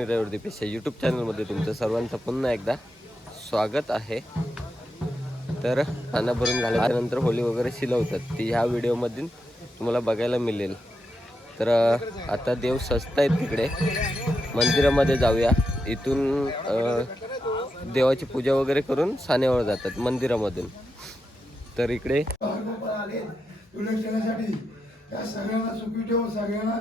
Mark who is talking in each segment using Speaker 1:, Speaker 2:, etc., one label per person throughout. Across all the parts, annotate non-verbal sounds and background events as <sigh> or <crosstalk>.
Speaker 1: निरावर YouTube चॅनलमध्ये तुमचं सर्वांचं पुन्हा एकदा स्वागत आहे. तर खाना भरून झाल्यानंतर होली वगैरे शिलवतात. ती ह्या व्हिडिओमधून तुम्हाला बघायला मिळेल. तर आता देव सजत आहेत तिकडे. मंदिरामध्ये जाऊया. इथून देवाची पूजा वगैरे करून सानेवर जातात मंदिरामधून. तर इकडे
Speaker 2: सगळ्यांना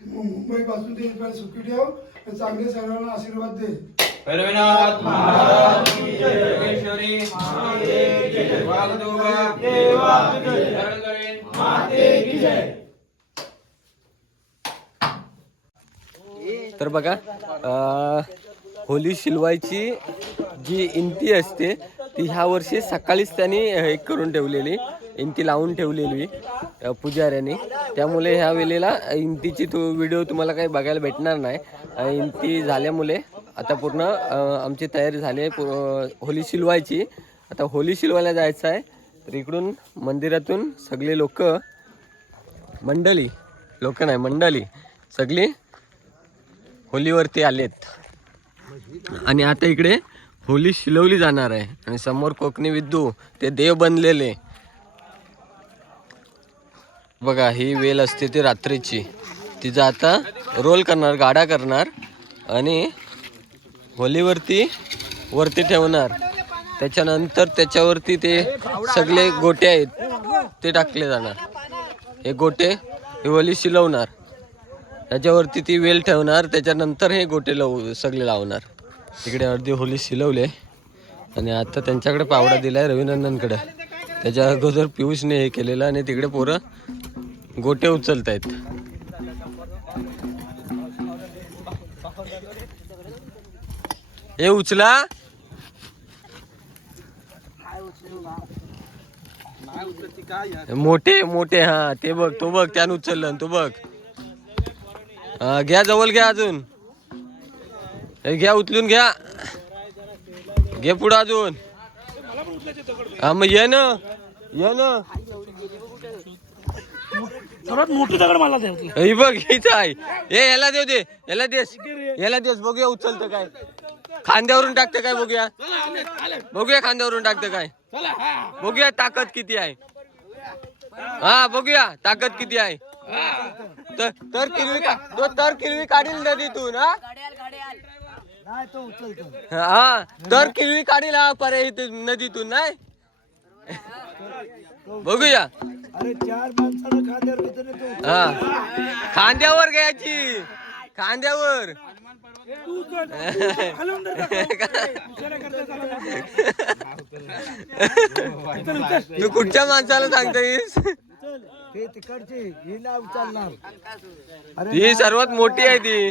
Speaker 2: सुखी ठेव सगळ्यांना मु- मुंबईपासून ते इथपर्यंत सुखी ठेव आणि चांगले सगळ्यांना आशीर्वाद दे.
Speaker 3: भैरवनाथ महाराज की जय. योगेश्वरी वागदोबा धरण करेन
Speaker 1: तर बघा अं, होली शिलवायची जी इंती असते ती ह्या वर्षी सकाळीच त्यांनी हे करून ठेवलेली. इंती लावून ठेवलेली पुजाऱ्याने. त्यामुळे ह्या वेळेला इंतीची तो व्हिडिओ तुम्हाला काही बघायला भेटणार नाही. इंती झाल्यामुळे आता पूर्ण आमची तयारी झाली आहे होली शिलवायची. आता होली शिलवायला जायचं आहे. तर इकडून मंदिरातून सगळे लोक मंडळी लोक नाही मंडळी सगळी होलीवरती आलेत. आणि आता इकडे होली शिलवली जाणार आहे. आणि समोर कोकणी विद्दू ते देव बनलेले. बघा ही वेल असते ती रात्रीची. तिचं आता रोल करणार गाडा करणार आणि होलीवरती वरती ठेवणार. त्याच्यानंतर त्याच्यावरती ते सगळे गोटे आहेत ते टाकले जाणार. हे गोटे हे होली शिलवणार. त्याच्यावरती ती वेल ठेवणार त्याच्यानंतर हे गोटे लावू सगळे लावणार. तिकडे अर्धी होली शिलवले आणि आता त्यांच्याकडे पावडा दिलाय रविनंदनकडे. त्याच्या अगोदर पियुषने हे केलेलं आणि तिकडे पोरं गोटे उचलत आहेत हे उचला. मोठे मोठे हा ते बघ तो बघ त्यानं उचललं तो बघ. हा घ्या जवळ घ्या अजून. घ्या उचलून घ्या. घे पुढं अजून. हा मग ये ना ये ना.
Speaker 4: सर्वात मोठी दगड मला द्या
Speaker 1: हे बघ हेच आहे हे याला देऊ दे याला देस. याला देस बघूया उचलतं काय. खांद्यावरून टाकतं काय बघूया? बघूया खांद्यावरून टाकतं काय. बघूया ताकद किती आहे. हा बघूया ताकद किती आहे. तर तर किरवी का तो तर किरवी काढील नदीतून हा? हा तर किरवी काढील हा पर्याय नदीतून नाही? बघूया.
Speaker 4: अरे चार माणसाला खांद्यावर
Speaker 1: हा. खांद्यावर घ्यायची. खांद्यावर. तू <laughs> कुठच्या माणसाला सांगतोयस
Speaker 4: हे तिकडची ही नाव चालणार
Speaker 1: ही सर्वात मोठी आहे ती.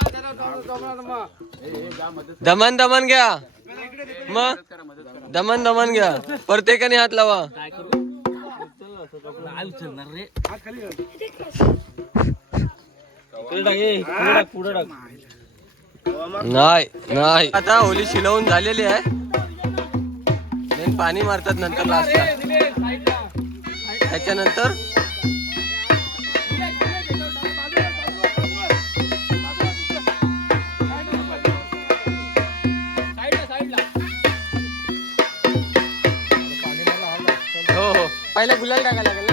Speaker 1: दमन दमन घ्या. मग दमन दमन घ्या. प्रत्येकाने हात लावा? नाही नाही. आता होली शिलवून झालेली आहे. पाणी मारतात नंतर लास्टला त्याच्यानंतर पहिला गुलाल टाकायला लागेल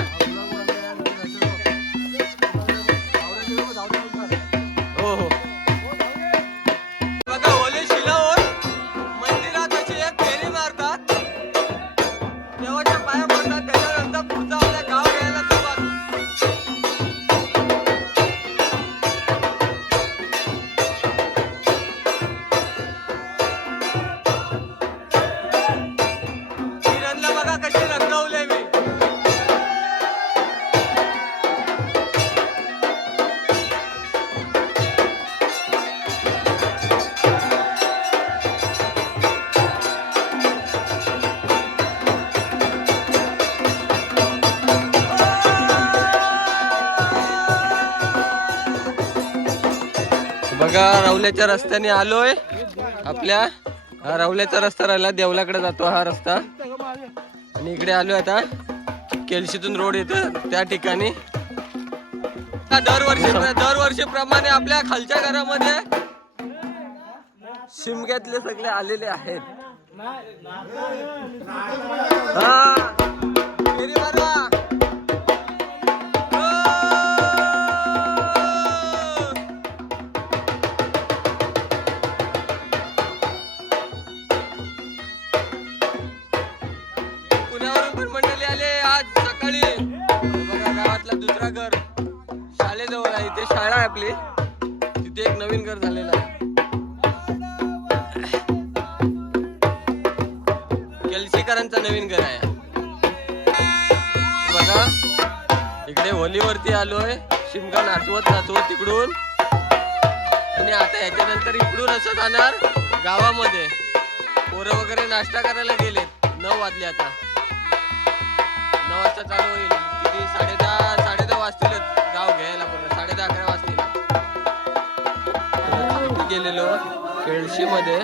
Speaker 1: बघा रवल्याच्या रस्त्याने आलोय. आपल्या हा रवल्याचा रस्ता राहिला देवलाकडे जातो हा रस्ता. आणि इकडे आलोय आता केलशीतून रोड येतो त्या ठिकाणी. दरवर्षी दरवर्षी दरवर्षीप्रमाणे आपल्या खालच्या घरामध्ये शिमग्यातले सगळे आलेले आहेत. हा. इकडे होलीवरती आलोय. शिमगा नाचवत नाचवत तिकडून. आणि आता याच्यानंतर इकडून असं जाणार गावामध्ये. पोरं वगैरे नाश्ता करायला गेलेत. नऊ वाजले आता. नऊ वाजता चालू होईल. किती? साडे दहा साडे दहा वाजतील. गाव घ्यायला पूर्ण साडे दहा अकरा वाजतील. गेलेलो केळशी मध्ये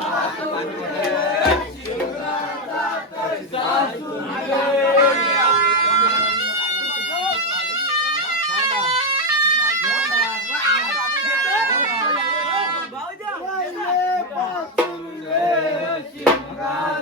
Speaker 1: ही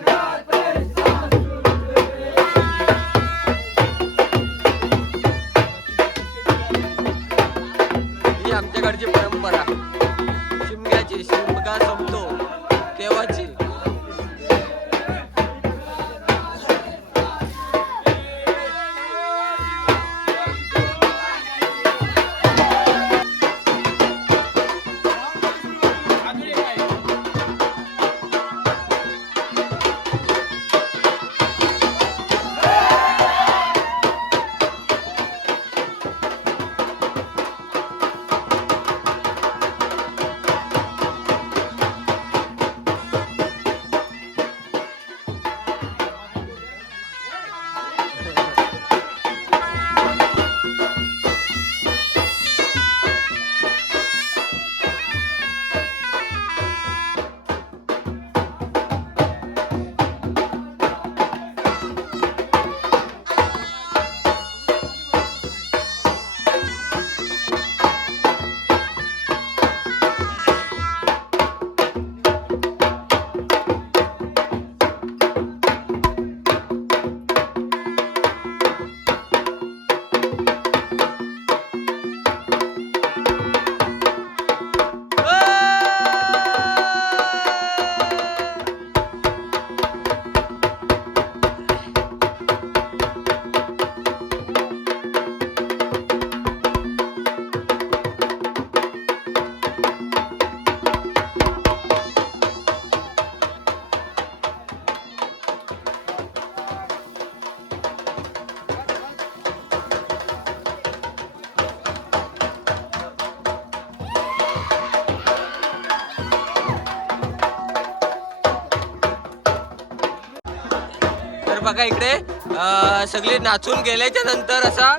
Speaker 1: बघा इकडे सगळे नाचून गेल्याच्यानंतर असा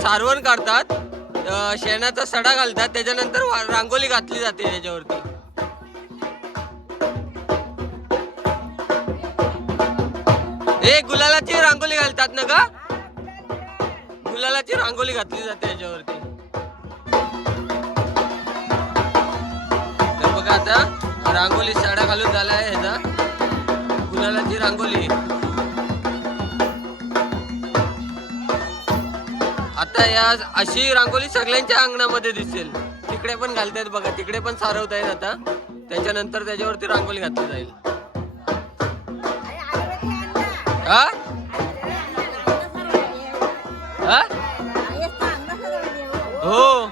Speaker 1: सारवण काढतात. शेणाचा सडा घालतात त्याच्यानंतर रांगोली रांगोळी घातली जाते त्याच्यावरती. हे गुलालाची रांगोली घालतात ना का गुलालाची रांगोळी घातली जाते याच्यावरती तर बघा आता रांगोळी साडा घालून झाला आहे ह्याचा. गुलालाची रांगोली आता या अशी रांगोळी सगळ्यांच्या अंगणामध्ये दिसेल. तिकडे पण घालतायत बघा तिकडे पण सारवत आहेत आता. त्याच्यानंतर त्याच्यावरती रांगोळी घातली जाईल. हा? हो?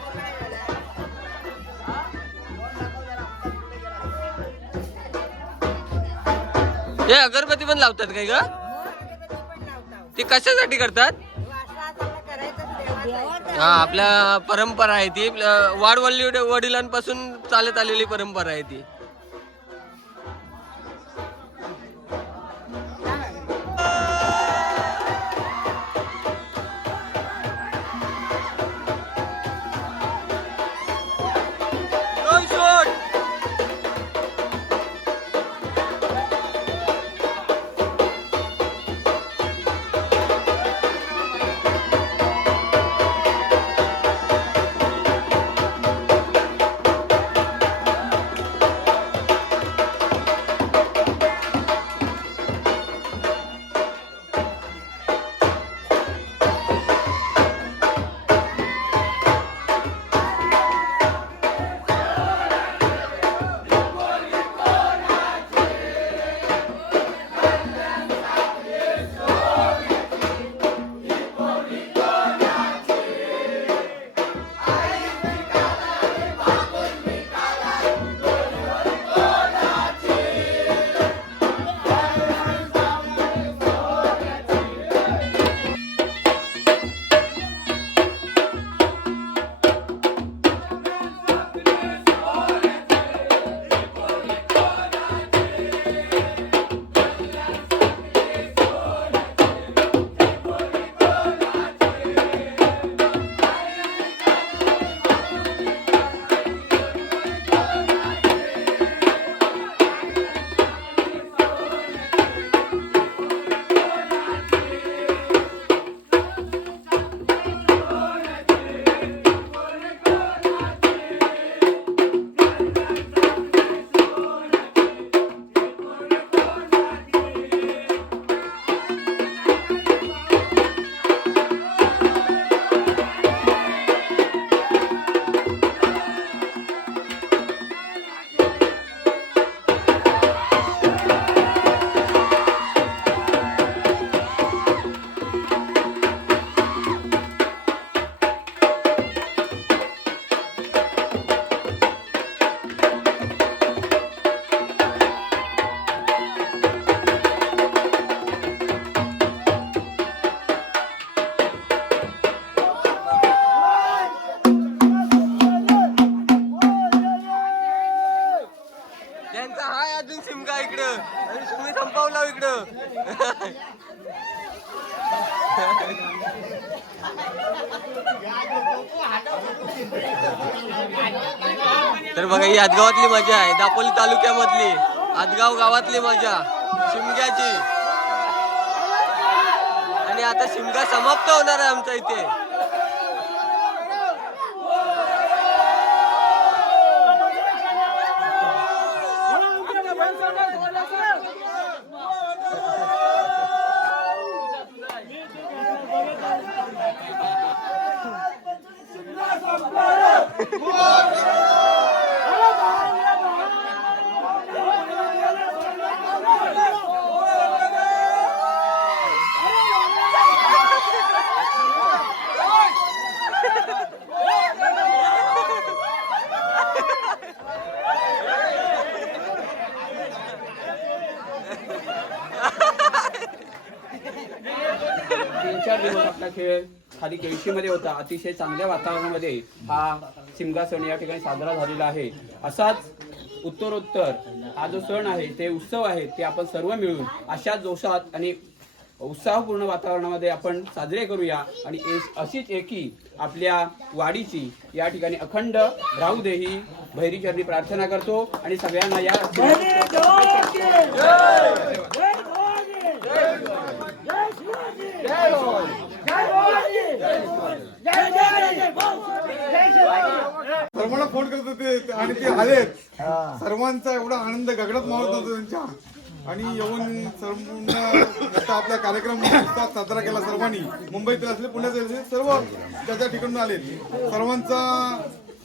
Speaker 1: हे. अगरबत्ती पण लावतात काय ग? ते कशासाठी करतात? हा आपल्या परंपरा आहे ती. वाडवल्ली वडिलांपासून चालत आलेली परंपरा आहे ती. अजून इकडं? तुम्ही संपवला इकडं. तर बघा ही आदगावातली मजा आहे. दापोली तालुक्यामधली आदगाव गावातली मजा. शिमग्याची. आणि आता शिमगा समाप्त होणार आहे आमच्या इथे.
Speaker 5: चार दिवस आपला खेळ खाली केळशीमध्ये होता अतिशय चांगल्या वातावरणामध्ये हा शिमगा सण या ठिकाणी साजरा झालेला आहे असाच उत्तरोत्तर हा जो सण आहे ते उत्सव आहे ते आपण सर्व मिळून अशा जोशात आणि उत्साहपूर्ण वातावरणामध्ये आपण साजरे करूया आणि अशीच एकी आपल्या वाडीची या ठिकाणी अखंड राहू दे ही भैरीचरणी प्रार्थना करतो आणि सगळ्यांना या
Speaker 6: फोन करत होते आणि ते आलेत. सर्वांचा एवढा आनंद गगनात मावत होता त्यांच्या. आणि येऊन सर्व आता आपला कार्यक्रम साजरा केला सर्वांनी. मुंबईतील असले पुण्यातील असले सर्व त्या त्या ठिकाणून आले सर्वांचा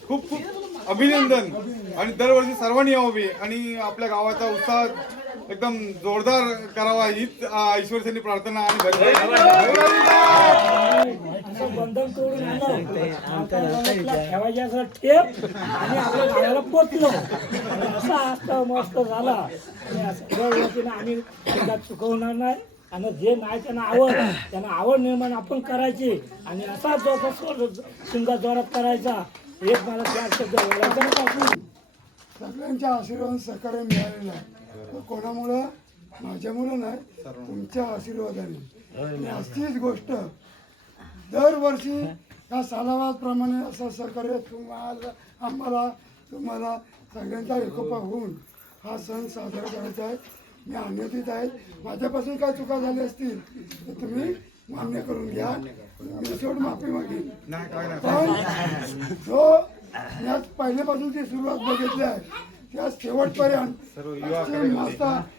Speaker 6: खूप खूप अभिनंदन. आणि दरवर्षी सर्वांनी यावे आणि आपल्या गावाचा उत्साह एकदम जोरदार करावा हीच ईश्वर प्रार्थना आणि
Speaker 7: असं बंधन तोडून ठेवायचे असं ठेप आणि आपल्या गावाला पोचलो. असा असतं मस्त झाला. आणि असं दरवर्षीनं आम्ही एकदा चुकवणार नाही. आणि जे नाही त्यांना आवड त्यांना आवड निर्माण आपण करायची. आणि असा जो शिंगा जोरात करायचा एक मला चार शब्द बोलायचा.
Speaker 2: सगळ्यांच्या आशीर्वाद सहकार्य मिळालेलं आहे. तो कोणामुळं? माझ्यामुळं नाही तुमच्या आशीर्वादाने. आणि अशीच गोष्ट दरवर्षी या सालावादप्रमाणे असं सहकार्य तुम्हाला आम्हाला तुम्हाला सगळ्यांचा एकोपा होऊन हा सण साजरा करायचा आहे. मी अन्यतीत आहे. माझ्यापासून काय चुका झाल्या असतील तर तुम्ही मान्य करून घ्या. मी शेवट माफी मागेन. पण जो आज पहिल्यापासून जी सुरुवात बघितली आहे त्या शेवटपर्यंत असे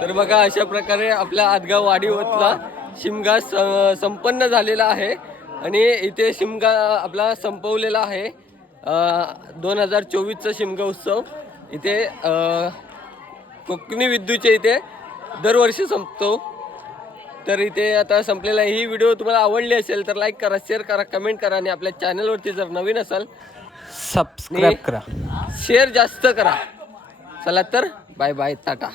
Speaker 1: तर बघा अशा प्रकारे आपल्या आदगाव वाडीवतला शिमगा संपन्न झालेला आहे. आणि इथे शिमगा आपला संपवलेला आहे. दोन हजार चोवीसचा शिमगा उत्सव. इथे कोकणी विद्यूच्या इथे दरवर्षी संपतो. तर इथे आता संपलेला. ही व्हिडिओ तुम्हाला आवडली असेल तर लाईक करा शेअर करा कमेंट करा आणि आपल्या चॅनलवरती जर नवीन असाल सबस्क्राईब करा. शेअर जास्त करा. चला तर बाय बाय टाटा.